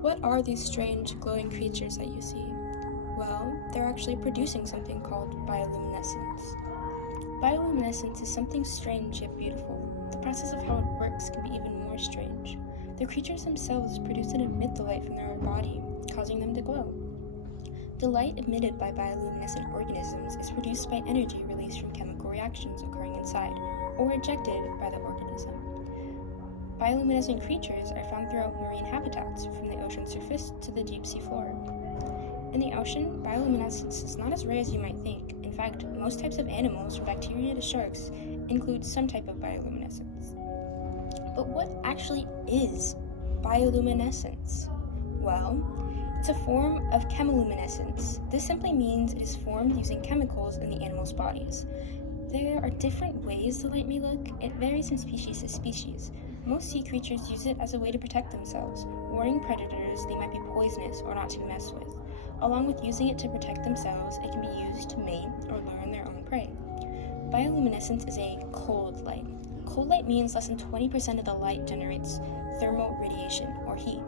What are these strange glowing creatures that you see? Well, they're actually producing something called bioluminescence. Bioluminescence is something strange yet beautiful. The process of how it works can be even more strange. The creatures themselves produce and emit the light from their body, causing them to glow. The light emitted by bioluminescent organisms is produced by energy released from chemical reactions occurring inside, or ejected by the organism. Bioluminescent creatures are found throughout marine habitats, from the ocean surface to the deep sea floor. In the ocean, bioluminescence is not as rare as you might think. In fact, most types of animals, from bacteria to sharks, include some type of bioluminescence. But what actually is bioluminescence? Well, it's a form of chemiluminescence. This simply means it is formed using chemicals in the animals' bodies. There are different ways the light may look. It varies from species to species. Most sea creatures use it as a way to protect themselves, warning predators they might be poisonous or not to be messed with. Along with using it to protect themselves, it can be used to mate or lure in their own prey. Bioluminescence is a cold light. Cold light means less than 20% of the light generates thermal radiation, or heat.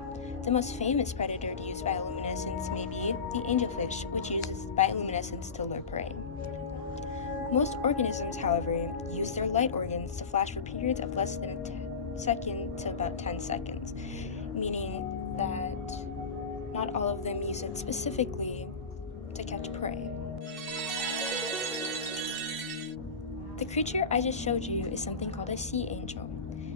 The most famous predator to use bioluminescence may be the angelfish, which uses bioluminescence to lure prey. Most organisms, however, use their light organs to flash for periods of less than a second to about 10 seconds, meaning that not all of them use it specifically to catch prey. The creature I just showed you is something called a sea angel.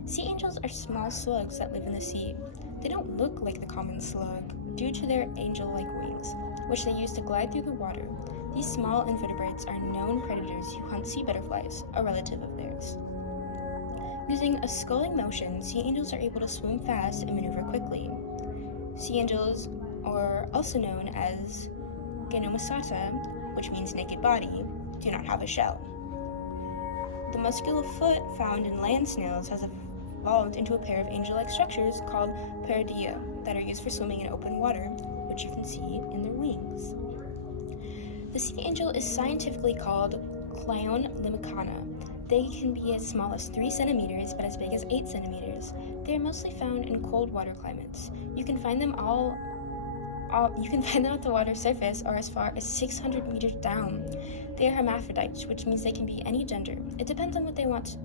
Sea angels are small slugs that live in the sea. They don't look like the common slug due to their angel-like wings, which they use to glide through the water. These small invertebrates are known predators who hunt sea butterflies, a relative of theirs. Using a sculling motion, sea angels are able to swim fast and maneuver quickly. Sea angels are also known as genomasata, which means naked body, do not have a shell. The muscular foot found in land snails has evolved into a pair of angel-like structures called peridia that are used for swimming in open water, which you can see in their wings. The sea angel is scientifically called Cleon limicana. They can be as small as 3 centimeters, but as big as 8 centimeters. They are mostly found in cold water climates. You can find them at the water surface or as far as 600 meters down. They are hermaphrodites, which means they can be any gender. It depends on what they want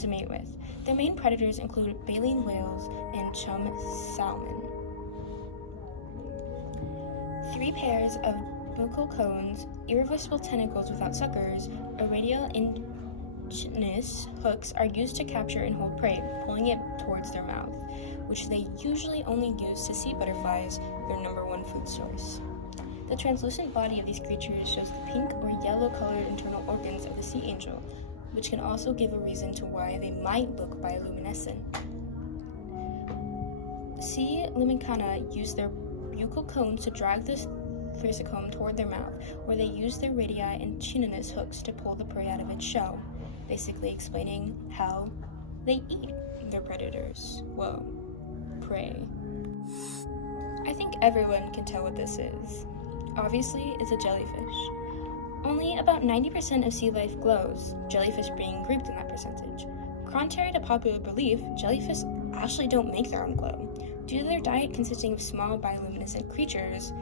to mate with. Their main predators include baleen whales and chum salmon. 3 pairs of buccal cones, irreversible tentacles without suckers, or radial inchinus hooks are used to capture and hold prey, pulling it towards their mouth, which they usually only use to sea butterflies, their number one food source. The translucent body of these creatures shows the pink or yellow-colored internal organs of the sea angel, which can also give a reason to why they might look bioluminescent. Sea limicana use their buccal cones to drag the thrasicome toward their mouth, where they use their radii and chitinous hooks to pull the prey out of its shell, basically explaining how they eat their predators. Whoa, prey. I think everyone can tell what this is. Obviously, it's a jellyfish. Only about 90% of sea life glows, jellyfish being grouped in that percentage. Contrary to popular belief, jellyfish actually don't make their own glow. Due to their diet consisting of small bioluminescent creatures,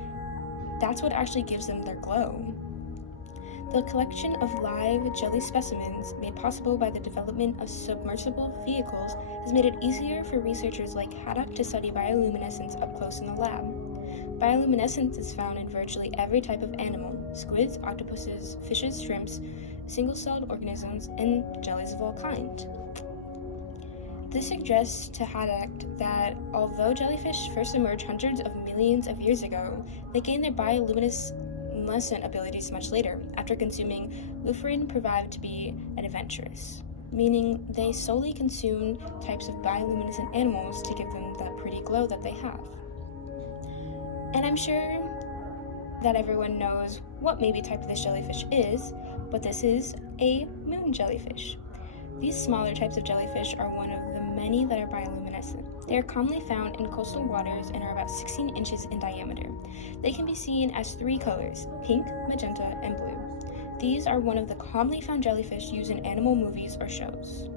that's what actually gives them their glow. The collection of live jelly specimens, made possible by the development of submersible vehicles, has made it easier for researchers like Haddock to study bioluminescence up close in the lab. Bioluminescence is found in virtually every type of animal: squids, octopuses, fishes, shrimps, single-celled organisms, and jellies of all kinds. This suggests to Haddock that although jellyfish first emerged hundreds of millions of years ago, they gained their bioluminescent abilities much later, after consuming luciferin proved to be adventurous, meaning they solely consume types of bioluminescent animals to give them that pretty glow that they have. And I'm sure that everyone knows what maybe type of this jellyfish is, but this is a moon jellyfish. These smaller types of jellyfish are one of the many that are bioluminescent. They are commonly found in coastal waters and are about 16 inches in diameter. They can be seen as 3 colors: pink, magenta, and blue. These are one of the commonly found jellyfish used in animal movies or shows.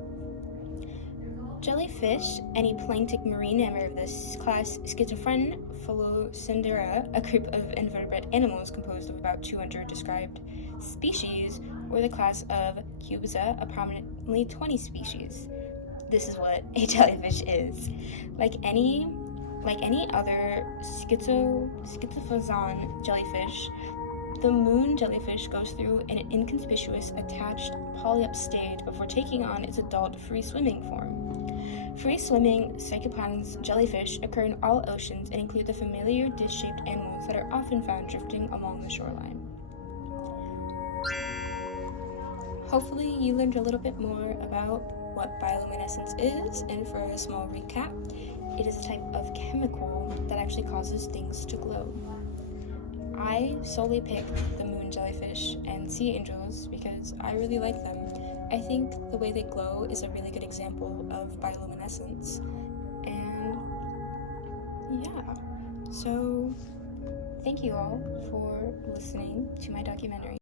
Jellyfish, any planktic marine member of this class, Schizophren Phyllocindera, a group of invertebrate animals composed of about 200 described species, or the class of Cuboza, approximately 20 species. This is what a jellyfish is. Like any other schizophazon jellyfish, the moon jellyfish goes through an inconspicuous attached polyp stage before taking on its adult free-swimming form. Free-swimming cyclopean jellyfish occur in all oceans and include the familiar dish-shaped animals that are often found drifting along the shoreline. Hopefully you learned a little bit more about what bioluminescence is, and for a small recap, it is a type of chemical that actually causes things to glow. I solely picked the moon jellyfish and sea angels because I really like them. I think the way they glow is a really good example of bioluminescence. And yeah, so thank you all for listening to my documentary.